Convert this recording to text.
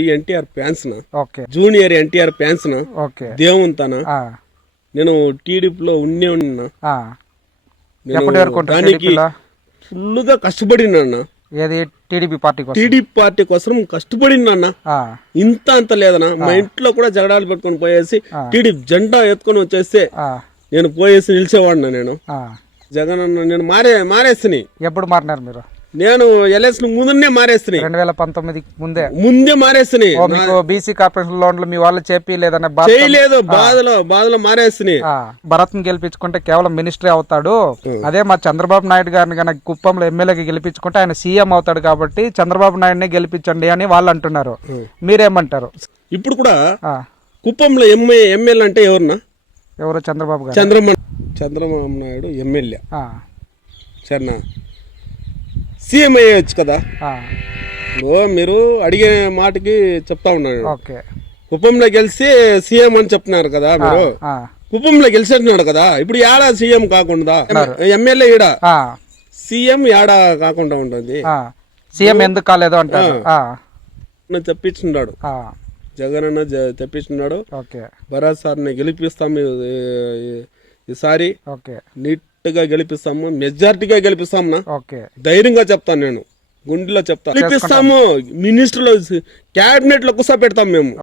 ఈ ఎన్టీఆర్ ఫ్యాన్స్ నా. Okay. Junior NTR fans నా. ఓకే. దేవుంతానా ఆ, నేను టీడీపీలో ఉండే ఉన్నా ఆ. నేను ఎప్పటి వరకు ఉంటారు దానికి టీడీపీలో? ఫుల్గా కష్టపడినా ఏది? టీడీపీ పార్టీ కోసం. టీడీపీ పార్టీ కోసం కష్టపడినా ఆ, ఇంత అంత లేదనా. మా ఇంట్లో కూడా జగడాలు పెట్టుకొని పోయేసి టీడీపీ జెండా ఎత్తుకొని వచ్చేస్తే ఆ, నేను పోయేసి నిలిచేవాడినా నేను. ఆ. జగన్ అన్న నేను మారే మారేస్తుని ఎప్పుడు మారినారు మీరు? నేను ఎలక్షన్ ముందునే మారేస్తుని రెండు వేల పంతొమ్మిది ముందే. ముందే మారేస్తుని ఓ మీకు బీసీ కార్పొరేషన్ లోన్లు మీ వాళ్ళు చెప్పి లేదన్న చేయలేదు బాధలో బాధలో మారేస్తుని భరత్ని గెలిపించుకుంటే కేవలం మినిస్ట్రీ అవుతాడు. అదే మా చంద్రబాబు నాయుడు గారిని కనుక కుప్పంలో ఎమ్మెల్యేకి గెలిపించుకుంటే ఆయన సీఎం అవుతాడు కాబట్టి చంద్రబాబు నాయుడునే గెలిపించండి అని వాళ్ళు అంటున్నారు. మీరేమంటారు? ఇప్పుడు కూడా కుప్పంలో ఎంఏ ఎమ్మెల్యే అంటే ఎవరన్నా ఎవరు? చంద్రబాబు గారు. చంద్రబాబు చంద్రబాబు నాయుడు ఎమ్మెల్యే. సరేనా? సీఎం అయ్యొచ్చు కదా? ఇప్పుడు మీరు అడిగే మాటకి చెప్తా ఉన్నాను కుప్పంలో గెలిచి సీఎం అని చెప్తున్నారు కదా మీరు? కుప్పంలో గెలిచేస్తున్నాడు కదా? ఇప్పుడు ఏడా సీఎం కాకుండా? ఎమ్మెల్యే ఈడ? సీఎం ఏడా కాకుండా ఉంటుంది. సీఎం ఎందుకు కాలేదు అంటారు? తెప్పించున్నాడు. జగన్ అన్న తెప్పించున్నాడు. భరత్ సార్ని గెలిపిస్తాం ఈసారి. నీట్ గా గెలిపిస్తాము? మెజార్టీగా గెలిపిస్తాం నా ఓకే. ధైర్యంగా చెప్తాను నేను. గుండెలో చెప్తాను. గెలిపిస్తాము. మినిస్టర్లో క్యాబినెట్లో కూర్చో పెడతాం మేము.